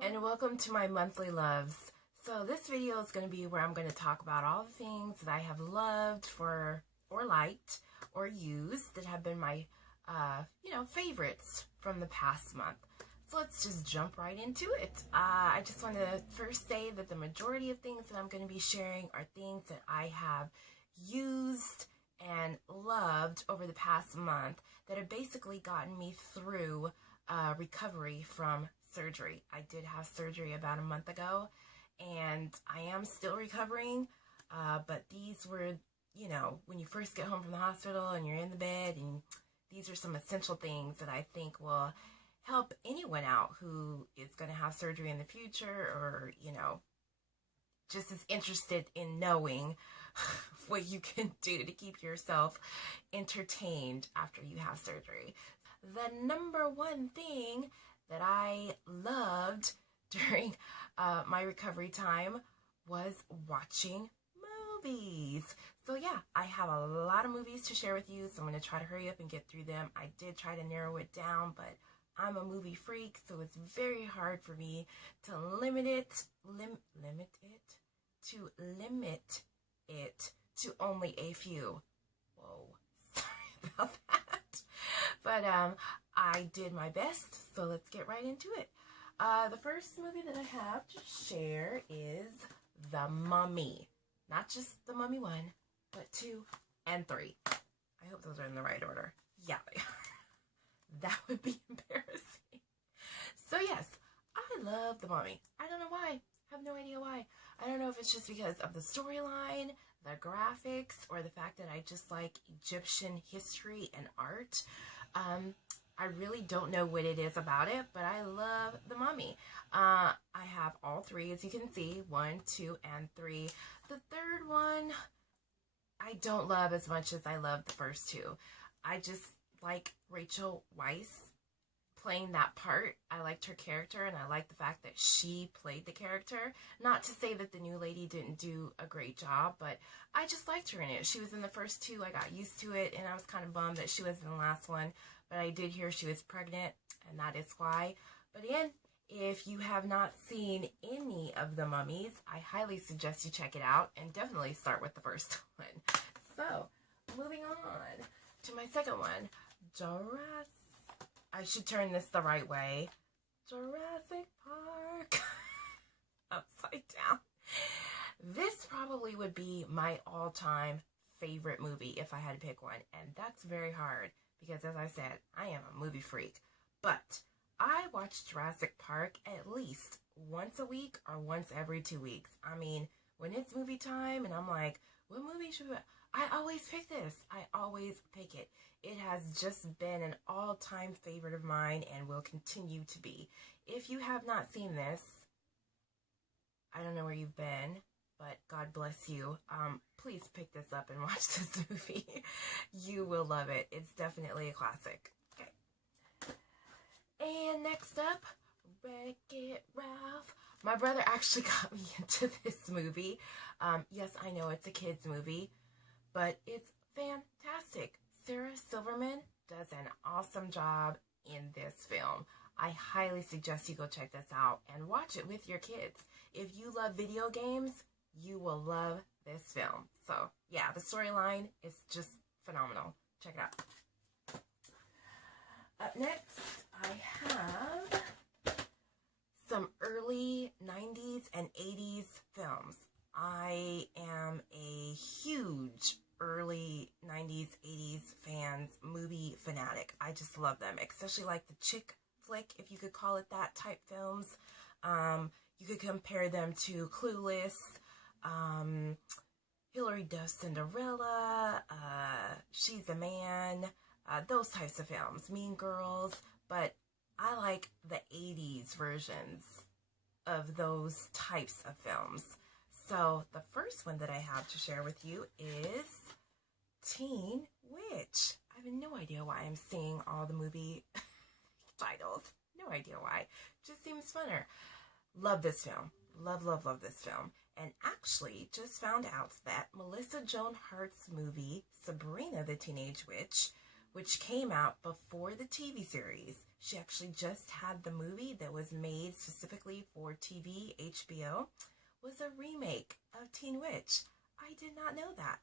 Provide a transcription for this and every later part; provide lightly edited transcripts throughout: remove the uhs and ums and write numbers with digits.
And welcome to my monthly loves. So this video is going to be where I'm going to talk about all the things that I have loved or liked or used that have been my favorites from the past month. So let's just jump right into it. I just want to first say that the majority of things that I'm going to be sharing are things that I have used and loved over the past month that have basically gotten me through recovery from surgery. I did have surgery about a month ago and I am still recovering, but these were, when you first get home from the hospital and you're in the bed, and these are some essential things that I think will help anyone out who is going to have surgery in the future, or, just is interested in knowing what you can do to keep yourself entertained after you have surgery. The number one thing that I loved during my recovery time was watching movies. So yeah, I have a lot of movies to share with you, so I'm going to try to hurry up and get through them. I did try to narrow it down, but I'm a movie freak, so it's very hard for me to limit it to only a few. Whoa, sorry about that. But I did my best, so let's get right into it. The first movie that I have to share is The Mummy. Not just The Mummy 1, but 2 and 3. I hope those are in the right order. Yeah, they are. That would be embarrassing. So yes, I love The Mummy. I don't know why. I have no idea why. I don't know if it's just because of the storyline, the graphics, or the fact that I just like Egyptian history and art. I really don't know what it is about it, but I love The Mummy. I have all three, as you can see, 1, 2, and 3. The third one, I don't love as much as I love the first two. I just like Rachel Weisz playing that part. I liked her character, and I liked the fact that she played the character. Not to say that the new lady didn't do a great job, but I just liked her in it. She was in the first two. I got used to it, and I was kind of bummed that she was in the last one. But I did hear she was pregnant, and that is why. But again, if you have not seen any of the Mummies, I highly suggest you check it out, and definitely start with the first one. So, moving on to my second one, I should turn this the right way. Jurassic Park. Upside down. This probably would be my all-time favorite movie if I had to pick one, and that's very hard. Because as I said, I am a movie freak. But I watch Jurassic Park at least once a week or once every 2 weeks. I mean, when it's movie time and I'm like, what movie should we watch? I always pick this. I always pick it. It has just been an all-time favorite of mine and will continue to be. If you have not seen this, I don't know where you've been, but God bless you. Please pick this up and watch this movie. You will love it. It's definitely a classic. Okay. And next up, Wreck-It Ralph. My brother actually got me into this movie. Yes, I know it's a kid's movie, but it's fantastic. Sarah Silverman does an awesome job in this film. I highly suggest you go check this out and watch it with your kids. If you love video games, you will love this film. So, yeah, the storyline is just phenomenal. Check it out. Up next, I have some early 90s and 80s films. I am a huge early 90s, 80s movie fanatic. I just love them, especially like the chick flick, if you could call it that, type films. You could compare them to Clueless, Hilary Duff Cinderella, She's a Man, those types of films, Mean Girls, but I like the 80s versions of those types of films. So the first one that I have to share with you is Teen Witch. I have no idea why I'm saying all the movie titles. No idea why. Just seems funner. Love this film. Love, love, love this film. And actually just found out that Melissa Joan Hart's movie, Sabrina the Teenage Witch, which came out before the TV series. She actually just had the movie that was made specifically for TV, HBO, was a remake of Teen Witch. I did not know that.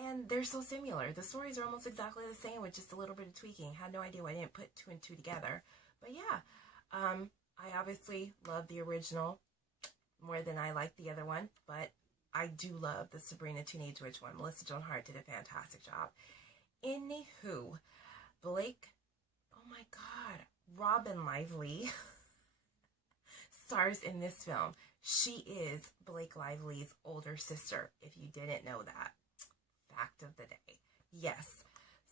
And they're so similar. The stories are almost exactly the same with just a little bit of tweaking. Had no idea why I didn't put two and two together. But yeah, I obviously love the original more than I like the other one, but I do love the Sabrina Teenage Witch one. Melissa Joan Hart did a fantastic job. Anywho, Blake, oh my God, Robin Lively stars in this film. She is Blake Lively's older sister, if you didn't know that. Fact of the day. Yes.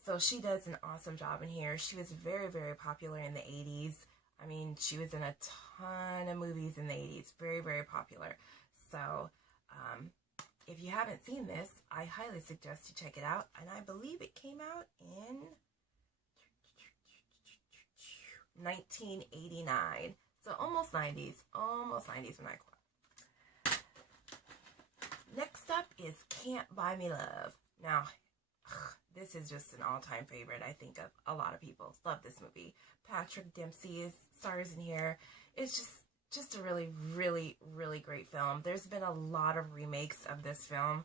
So she does an awesome job in here. She was very, very popular in the 80s. I mean, she was in a ton of movies in the 80s. Very, very popular. So, if you haven't seen this, I highly suggest you check it out. And I believe it came out in 1989. So almost 90s. Almost 90s when I grew up. Next up is Can't Buy Me Love. Now, this is just an all-time favorite, I think, of a lot of people. Love this movie. Patrick Dempsey stars in here. It's just a really, really, really great film. There's been a lot of remakes of this film.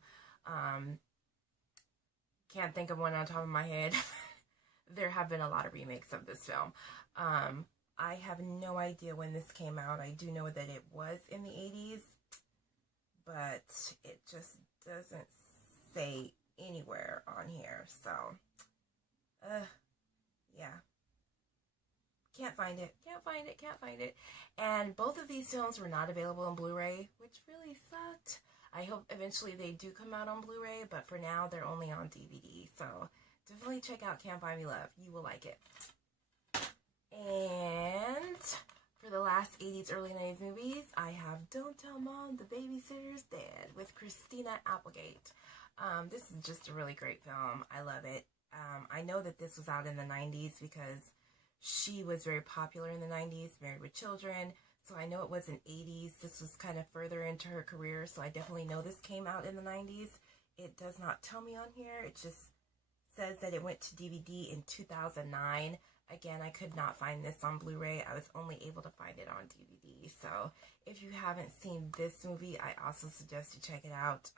Can't think of one on top of my head. There have been a lot of remakes of this film. I have no idea when this came out. I do know that it was in the 80s, but it just doesn't say anywhere on here. So, yeah. Can't find it. Can't find it. And both of these films were not available on Blu-ray, which really sucked. I hope eventually they do come out on Blu-ray, but for now they're only on DVD. So definitely check out Can't Buy Me Love. You will like it. And for the last 80s, early 90s movies, I have Don't Tell Mom the Babysitter's Dead with Christina Applegate. This is just a really great film. I love it. I know that this was out in the 90s because she was very popular in the 90s, Married with Children. So I know it was in 80s. This was kind of further into her career. So I definitely know this came out in the 90s. It does not tell me on here. It just says that it went to DVD in 2009. Again, I could not find this on Blu-ray. I was only able to find it on DVD. So if you haven't seen this movie, I also suggest you check it out.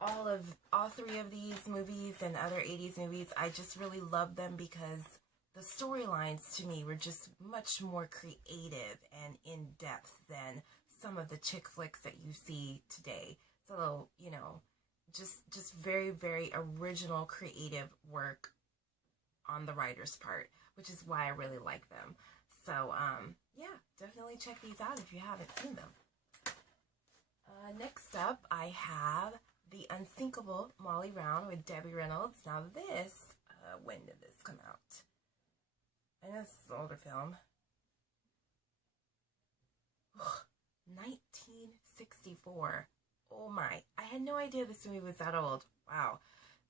All three of these movies and other 80s movies, I just really love them because the storylines to me were just much more creative and in-depth than some of the chick flicks that you see today. So, you know, just very, very original creative work on the writer's part, which is why I really like them. So, yeah, definitely check these out if you haven't seen them. Next up, I have The Unsinkable Molly Brown with Debbie Reynolds. Now this, when did this come out? I know this is an older film. 1964. Oh my. I had no idea this movie was that old. Wow.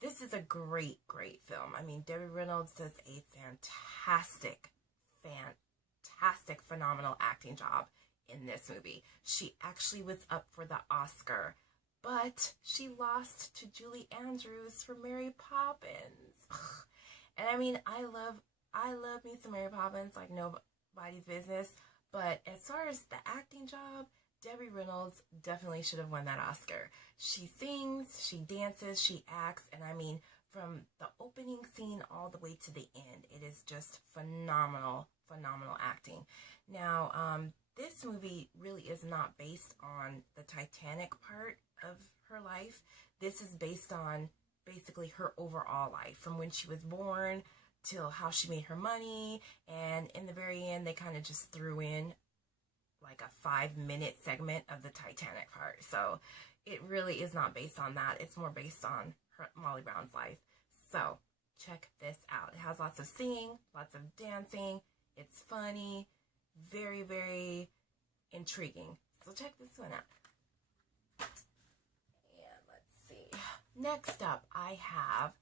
This is a great, great film. I mean, Debbie Reynolds does a fantastic, phenomenal acting job in this movie. She actually was up for the Oscar, but she lost to Julie Andrews for Mary Poppins. And I mean, I love me some Mary Poppins like nobody's business, but as far as the acting job, Debbie Reynolds definitely should have won that Oscar. She sings, she dances, she acts, and I mean, from the opening scene all the way to the end, it is just phenomenal, phenomenal acting. Now, this movie really is not based on the Titanic part of her life. This is based on basically her overall life, from when she was born till how she made her money, and in the very end, they kind of just threw in like a 5-minute segment of the Titanic part. So it really is not based on that. It's more based on Molly Brown's life. So check this out. It has lots of singing, lots of dancing. It's funny, very, very intriguing. So check this one out. And let's see. Next up, I have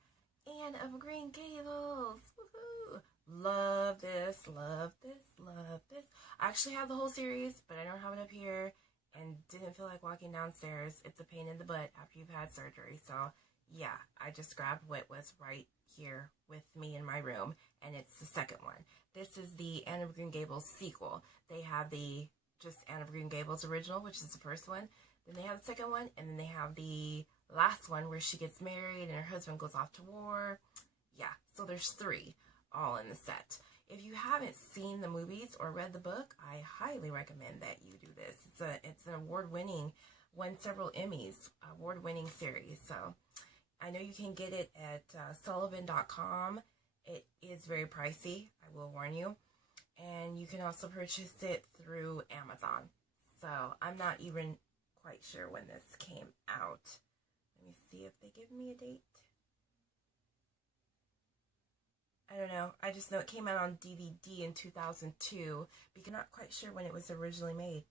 Anne of Green Gables. Woohoo! Love this, love this, love this. I actually have the whole series, but I don't have it up here and didn't feel like walking downstairs. It's a pain in the butt after you've had surgery. So Yeah, I just grabbed what was right here with me in my room, and it's the second one. This is the Anne of Green Gables sequel. They have the just Anne of Green Gables original, which is the first one. Then they have the second one, and then they have the last one where she gets married and her husband goes off to war. Yeah, so there's 3 all in the set. If you haven't seen the movies or read the book, I highly recommend that you do this. It's an award-winning, won several Emmys, award-winning series. So I know you can get it at Sullivan.com. It is very pricey, I will warn you. And you can also purchase it through Amazon. So I'm not even quite sure when this came out. Let me see if they give me a date. I don't know. I just know it came out on DVD in 2002. But I'm not quite sure when it was originally made.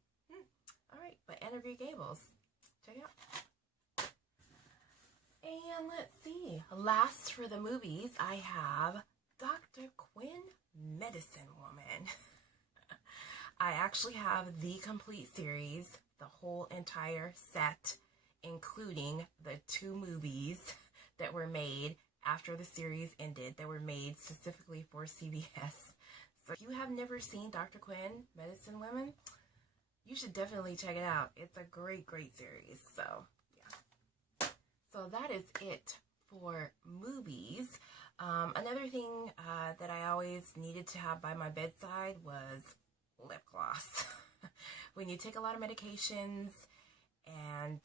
All right, but Anne of Green Gables. Check it out. And let's see. Last for the movies, I have Dr. Quinn, Medicine Woman. I actually have the complete series, the whole entire set, including the 2 movies that were made after the series ended, that were made specifically for CBS. So if you have never seen Dr. Quinn, Medicine Woman, you should definitely check it out. It's a great, great series. So, yeah. So that is it for movies. Another thing that I always needed to have by my bedside was lip gloss. When you take a lot of medications and,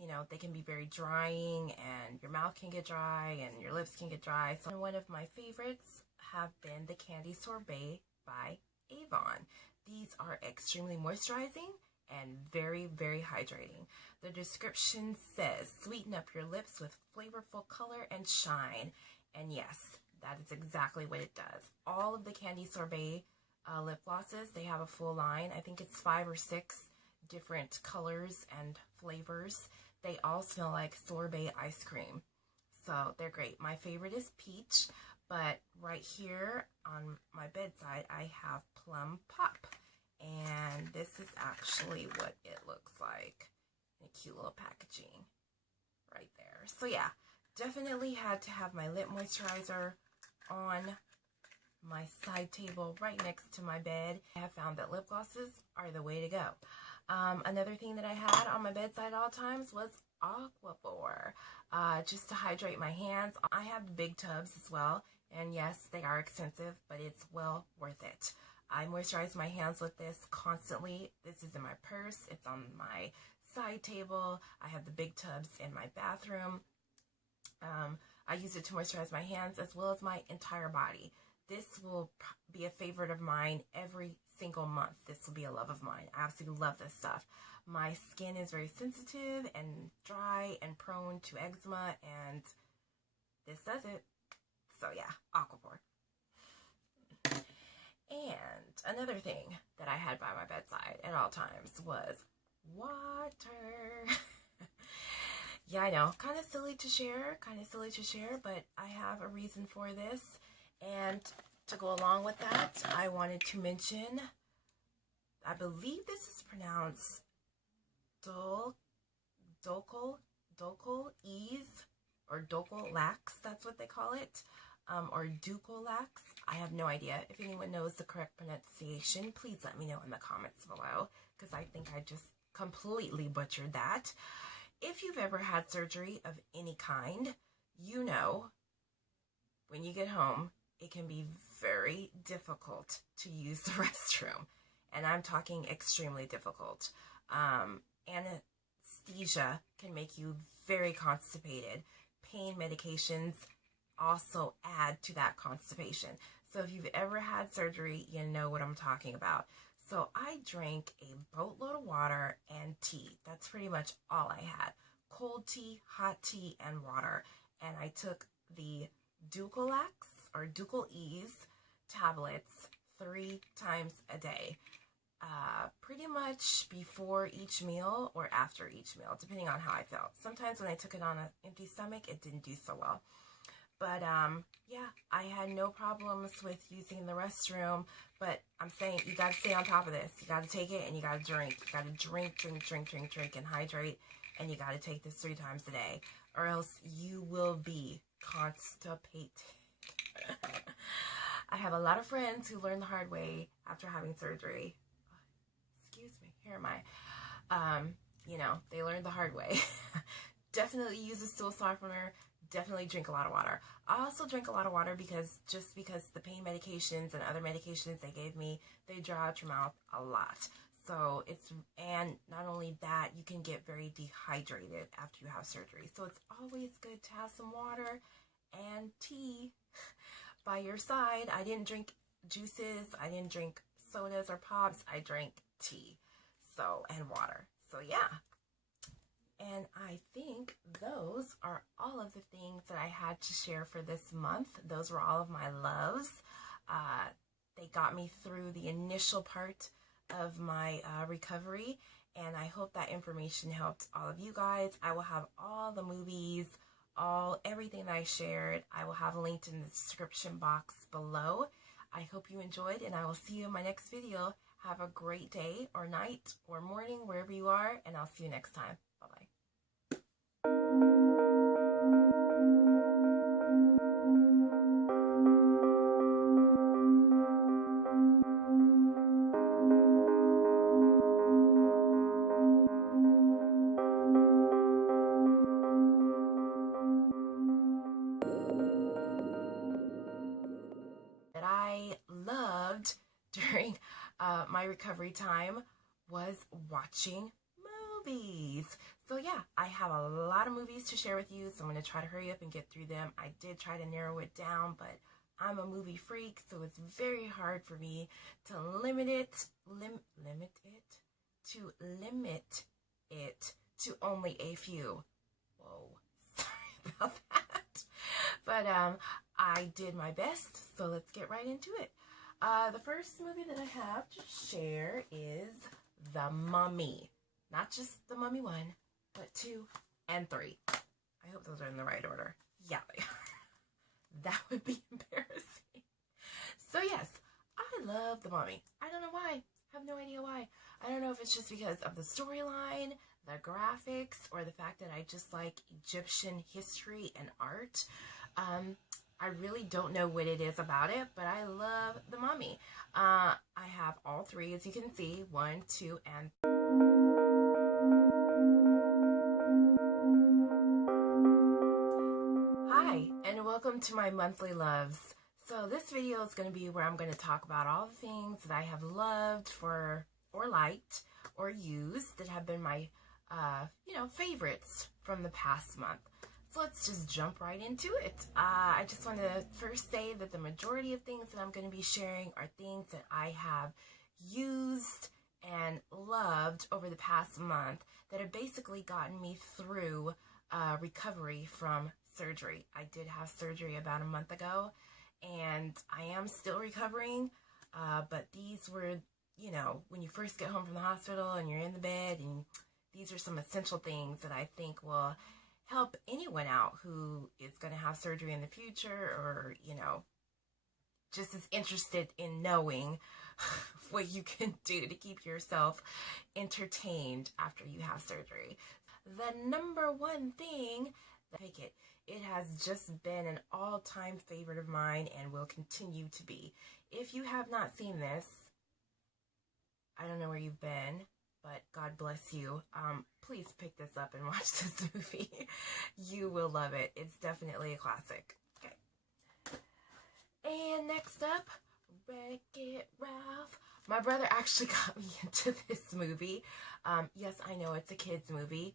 you know, they can be very drying and your mouth can get dry and your lips can get dry. So one of my favorites have been the Candy Sorbet by Avon. These are extremely moisturizing and very, very hydrating. The description says, sweeten up your lips with flavorful color and shine. And yes, that is exactly what it does. All of the Candy Sorbet lip glosses, they have a full line. I think it's 5 or 6 different colors and flavors. They all smell like sorbet ice cream. So they're great. My favorite is peach, but right here on my bedside, I have plum pop. And this is actually what it looks like in a cute little packaging right there. So yeah, definitely had to have my lip moisturizer on my side table right next to my bed. I have found that lip glosses are the way to go. Another thing that I had on my bedside at all times was Aquaphor, just to hydrate my hands. I have big tubs as well, and yes, they are expensive, but it's well worth it. I moisturize my hands with this constantly. This is in my purse. It's on my side table. I have the big tubs in my bathroom. I use it to moisturize my hands as well as my entire body. This will be a favorite of mine every single month. This will be a love of mine. I absolutely love this stuff. My skin is very sensitive and dry and prone to eczema, and this does it. So yeah, Aquaphor. And another thing that I had by my bedside at all times was water. Yeah, I know, kind of silly to share, but I have a reason for this. And to go along with that, I wanted to mention, I believe this is pronounced Dulcolax, or Dulcolax, that's what they call it, or Dulcolax. I have no idea. If anyone knows the correct pronunciation, please let me know in the comments below, because I think I just completely butchered that. If you've ever had surgery of any kind, you know, when you get home, it can be very difficult to use the restroom. And I'm talking extremely difficult. Anesthesia can make you very constipated. Pain medications also add to that constipation. So if you've ever had surgery, you know what I'm talking about. So I drank a boatload of water and tea. That's pretty much all I had. Cold tea, hot tea, and water. And I took the Dulcolax or Dulcolax tablets 3 times a day. Pretty much before each meal or after each meal, depending on how I felt. Sometimes when I took it on an empty stomach, it didn't do so well. But yeah, I had no problems with using the restroom. But I'm saying you got to stay on top of this. You got to take it and you got to drink. You got to drink and hydrate. And you got to take this 3 times a day. or else you will be constipated. I have a lot of friends who learned the hard way after having surgery. Excuse me, here am I. You know, they learned the hard way. Definitely use a stool softener. Definitely drink a lot of water. I also drink a lot of water because the pain medications and other medications they gave me, they dry out your mouth a lot. So and not only that, you can get very dehydrated after you have surgery. So it's always good to have some water and tea by your side. I didn't drink juices. I didn't drink sodas or pops. I drank tea. And water. So yeah. And I think those are all of the things that I had to share for this month. Those were all of my loves. They got me through the initial part of my recovery, and I hope that information helped all of you guys. I will have all the movies, everything that I shared, I will have linked in the description box below. I hope you enjoyed, and I will see you in my next video. Have a great day or night or morning, wherever you are, and I'll see you next time. Bye-bye. That I loved during my recovery time was watching movies. So yeah, I have a lot of movies to share with you, so I'm going to try to hurry up and get through them. I did try to narrow it down, but I'm a movie freak, so it's very hard for me to limit it to only a few. Whoa, sorry about that. But I did my best, so let's get right into it. The first movie that I have to share is The Mummy. Not just The Mummy 1, but 2 and 3. I hope those are in the right order. Yeah, they are. That would be embarrassing. So yes, I love The Mummy. I don't know why. I have no idea why. I don't know if it's just because of the storyline, the graphics, or the fact that I just like Egyptian history and art. I really don't know what it is about it, but I love The Mummy. I have all 3, as you can see, 1, 2, and 3. Hi, and welcome to my monthly loves. So this video is going to be where I'm going to talk about all the things that I have loved or liked or used that have been my favorites from the past month. So let's just jump right into it. I just want to first say that the majority of things that I'm going to be sharing are things that I have used and loved over the past month that have basically gotten me through recovery from surgery. I did have surgery about a month ago, and I am still recovering, but these were, when you first get home from the hospital and you're in the bed, and these are some essential things that I think will help anyone out who is going to have surgery in the future, or, just is interested in knowing what you can do to keep yourself entertained after you have surgery. The number one thing, it has just been an all-time favorite of mine and will continue to be. If you have not seen this, I don't know where you've been, but God bless you. Please pick this up and watch this movie. You will love it. It's definitely a classic. Okay. And next up, Wreck-It Ralph. My brother actually got me into this movie. Yes, I know it's a kid's movie,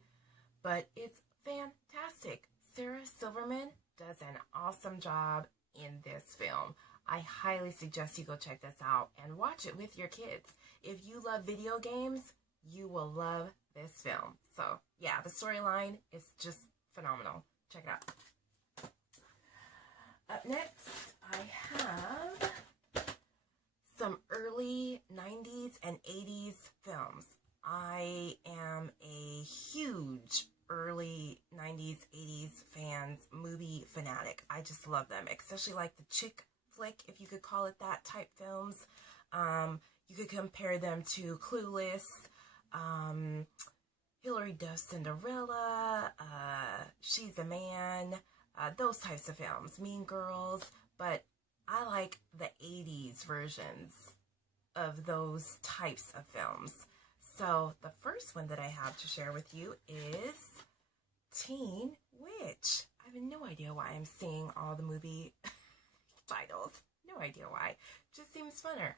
but it's fantastic. Sarah Silverman does an awesome job in this film. I highly suggest you go check this out and watch it with your kids. If you love video games, you will love this film. So yeah, the storyline is just phenomenal. Check it out. Up next, I have some early 90s and 80s films. I am a huge early 90s, 80s movie fanatic. I just love them, especially like the chick flick, if you could call it that, type films. You could compare them to Clueless, Hilary Duff Cinderella, She's a Man, those types of films, Mean Girls, but I like the 80s versions of those types of films. So the first one that I have to share with you is Teen Witch. I have no idea why I'm seeing all the movie titles. No idea why. Just seems funner.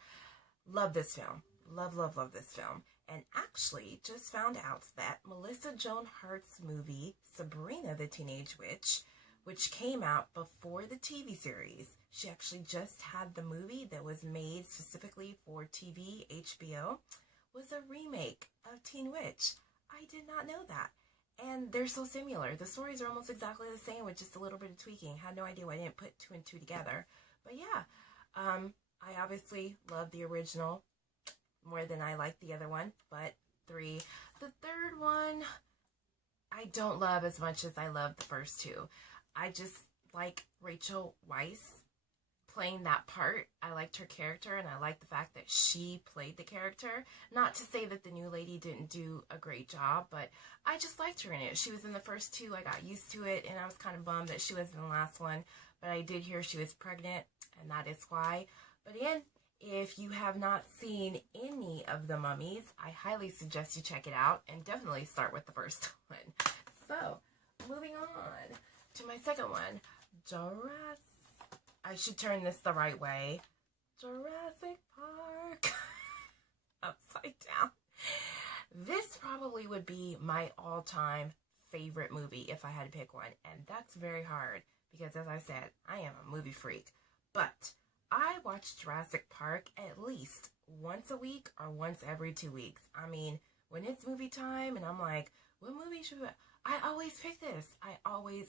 Love this film. Love, love, love this film. And actually just found out that Melissa Joan Hart's movie, Sabrina the Teenage Witch, which came out before the TV series. She actually just had the movie that was made specifically for TV, HBO, was a remake of Teen Witch. I did not know that. And they're so similar. The stories are almost exactly the same with just a little bit of tweaking. Had no idea why I didn't put two and two together. But yeah, I obviously love the original more than I like the other one, but 3. The third one, I don't love as much as I love the first two. I just like Rachel Weisz playing that part. I liked her character, and I like the fact that she played the character. Not to say that the new lady didn't do a great job, but I just liked her in it. She was in the first two. I got used to it, and I was kind of bummed that she was in the last one, but I did hear she was pregnant, and that is why. But again, if you have not seen any of the Mummies, I highly suggest you check it out, and definitely start with the first one. So, moving on to my second one, Jurassic. I should turn this the right way. Jurassic Park. Upside down. This probably would be my all-time favorite movie if I had to pick one, and that's very hard because, as I said, I am a movie freak. But I watch Jurassic Park at least once a week or once every 2 weeks. I mean, when it's movie time and I'm like, what movie should I always pick this. I always